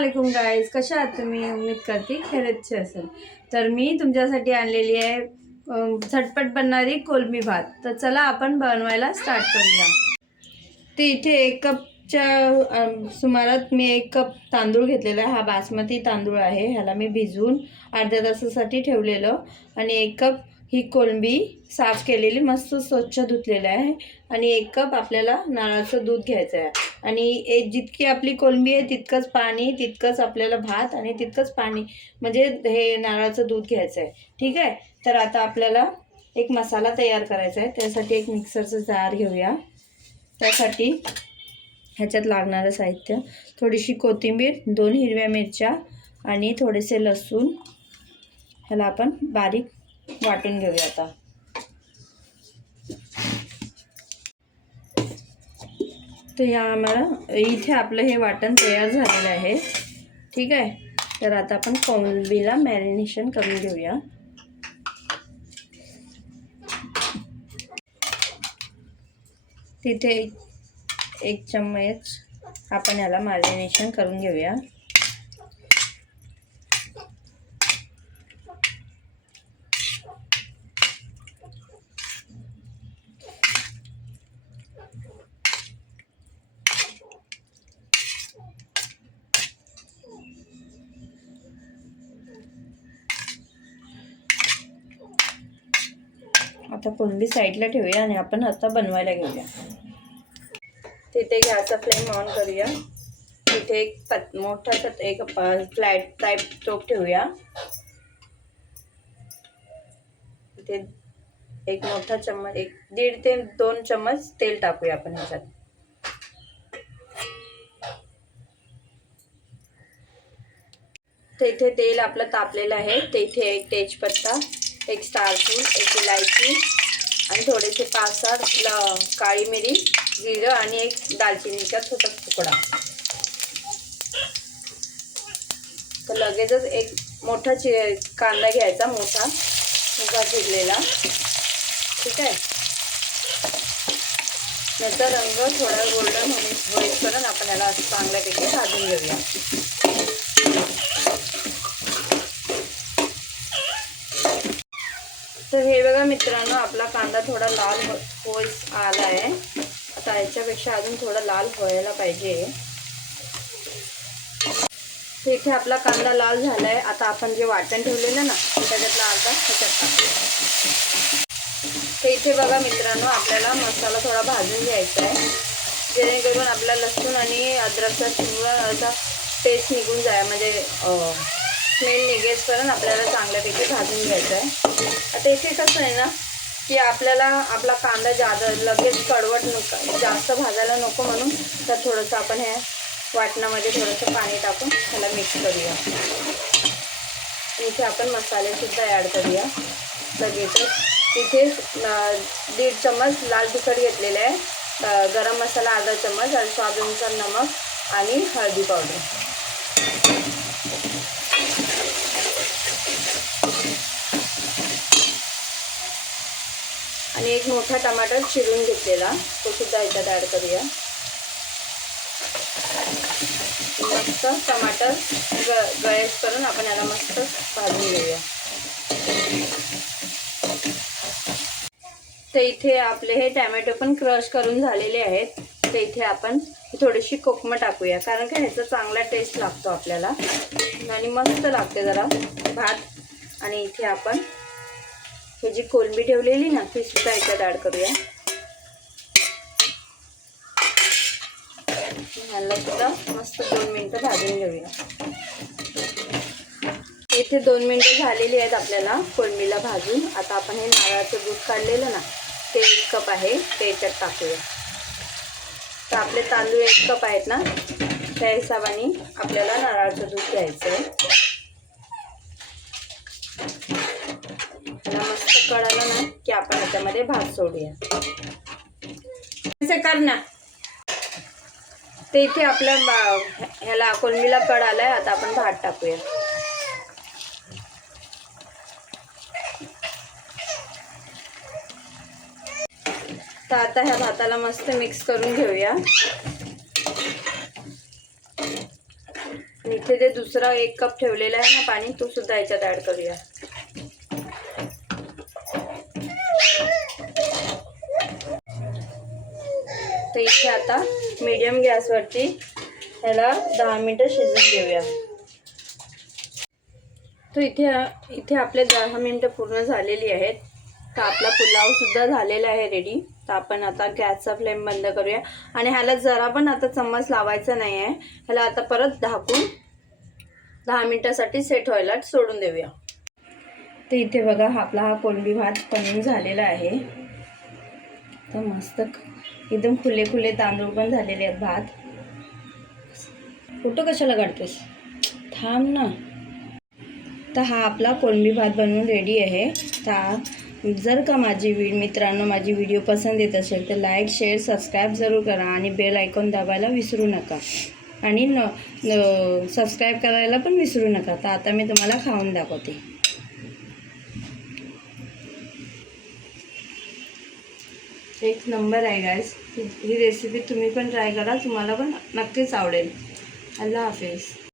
वालेकुम गाईज, कशा आहात तुम्ही? उम्मीद करते खैरियतचे असेल. तर मी तुमच्यासाठी आणलेली आहे झटपट बनणारी कोलमी भात. तर चला आपण बनवायला स्टार्ट करूया. ते इथे 1 कपच्या सुमारात मी 1 कप तांदूळ घेतलेला आहे. हा बासमती तांदूळ आहे. ह्याला मी भिजवून अर्ध्या तासासाठी ठेवलेलं. आणि 1 कप ही कोलंबी साफ केलेली, मस्त स्वच्छ धुतलेली आहे. आणि 1 कप आपल्याला नारळाचं दूध घ्यायचं आहे. आणि जितकी आपली कोलंबी आहे तितकंच पाणी, तितकंच आपल्याला भात आणि तितकंच पाणी म्हणजे हे नारळाचं दूध घ्यायचं आहे. ठीक आहे. तर आता आपल्याला एक मसाला तयार करायचा आहे. त्यासाठी एक मिक्सरचं जार घेऊया. त्यासाठी ह्याच्यात लागणारं साहित्य: थोडीशी कोथिंबीर, 2 हिरव्या मिरच्या आणि थोडेसे लसूण. ह्याला आपण बारीक वाटून घेऊया. आता तर या आम्हाला इथे आपलं हे वाटण तयार झालेलं आहे. ठीक आहे. तर आता आपण कोलंबीला मॅरिनेशन करून घेऊया. तिथे 1 चम्मच आपण याला मॅरिनेशन करून घेऊया. आता कोलंबी साईडला ठेवूया आणि आपण आता बनवायला घेऊया. तिथे गॅसचा फ्लेम ऑन करूया. तिथे एक मोठासा एक फ्लॅट टाईप टोप ठेवूया. तिथे एक मोठा चम्मच, 1.5 ते 2 चम्मच तेल टाकूया आपण ह्याच्यात. तेथे तेल आपलं तापलेलं आहे. तेथे 1 तेजपत्ता, 1 स्टार फूल, 1 इलायची आणि थोडेसे 5-6 काळी मिरी, जिरं आणि 1 दालचिनीचा छोटा तुकडा. तर लगेचच एक मोठा कांदा घ्यायचा, मोठा उभा चिरलेला. ठीक आहे. याचा रंग थोडा गोल्डन होईपर्यंत आपण याला चांगल्यापैकी भाजून घेऊया. तर हे बघा मित्रांनो, आपला कांदा थोडा लाल होत आला आहे. आता याच्यापेक्षा अजून थोडा लाल व्हायला पाहिजे. तर इथे आपला कांदा लाल झाला आहे. आता आपण जे वाटण ठेवलेलं ना, त्याच्यातला अर्धा ह्याच्यात टाकूया. तर इथे बघा मित्रांनो, आपल्याला मसाला थोडा भाजून घ्यायचा आहे, जेणेकरून आपला लसूण आणि अद्रकचा चिवडा असा टेस्ट निघून जाय, म्हणजे स्मेल निघेपर्यंत आपल्याला चांगल्यापैकी भाजून घ्यायचं आहे. आता इथे कसं आहे ना, की आपल्याला आपला कांदा लगेच कडवट जास्त भाजायला नको, म्हणून तर थोडंसं आपण हे वाटणामध्ये थोडंसं पाणी टाकून त्याला मिक्स करूया. इथे आपण मसालेसुद्धा ॲड करूया लगेच. तिथे 1.5 चम्मच लाल तिखट घेतलेलं आहे, गरम मसाला अर्धा चम्मच, स्वादानुसार नमक आणि हळदी पावडर. आणि 1 मोठा टमाटर चिरून घेतलेला, तो सुद्धा याच्यात ॲड करूया. मस्त टमाटर गॅस करून आपण याला मस्त भाजून घेऊया. तर इथे आपले हे टॅमॅटो पण क्रश करून झालेले आहेत. तर इथे आपण थोडीशी कोकम टाकूया, कारण का ह्याचा चांगला टेस्ट लागतो आपल्याला आणि मस्त लागते जरा भात. आणि इथे आपण हे जी कोलंबी ठेवलेली ना, ती सुद्धा याच्यात ॲड करूया. ह्याला सुद्धा मस्त 2 मिनटं भाजून घेऊया. इथे 2 मिनटं झालेली आहेत आपल्याला कोलंबीला भाजून. आता आपण हे नारळाचं दूध काढलेलं ना, ते 1 कप आहे, ते याच्यात टाकूया. तर आपले तांदूळ 1 कप आहेत ना, त्या हिशोबाने आपल्याला नारळाचं दूध घ्यायचं आहे. त्याला मस्त कळालं ना, की आपण याच्यामध्ये भात सोडूया. असं कर ना. ते इथे आपल्या ह्याला कोलंबीला कळ आलाय. आता आपण भात टाकूया. तर आता ह्या भाताला मस्त मिक्स करून घेऊया. इथे इथे जे दुसरा 1 कप ठेवलेला आहे ना पाणी, तो सुद्धा याच्यात ॲड करूया. तर इथे आता मीडियम गॅसवरती ह्याला 10 मिनटं शिजून घेऊया. तर इथे आपले 10 मिनटं पूर्ण झालेली आहेत. तर आपला पुलावसुद्धा झालेला आहे रेडी. तर आपण आता गॅसचा फ्लेम बंद करूया आणि ह्याला जरा पण आता चम्मच लावायचा नाही आहे. ह्याला आता परत झाकून 10 मिनटासाठी सेट व्हायला सोडून देऊया. तर इथे बघा हा कोलंबी भात बनवून झालेला आहे. तर मस्त एकदम खुले खुले तांदूळ पण झालेले आहेत. भात फोटो कशाला काढतोस, थांब ना. तर हा आपला कोलंबी भात बनवून रेडी आहे. तर जर का मित्रांनो माझी व्हिडिओ पसंत येत असेल तर लाईक शेअर सबस्क्राईब जरूर करा आणि बेल आयकॉन दाबायला विसरू नका आणि सबस्क्राईब करायला पण विसरू नका. तर आता मी तुम्हाला खाऊन दाखवते. एक नंबर आहे गाईस. ही रेसिपी तुम्ही पण ट्राय करा, तुम्हाला पण नक्कीच आवडेल. अल्लाह हाफिज.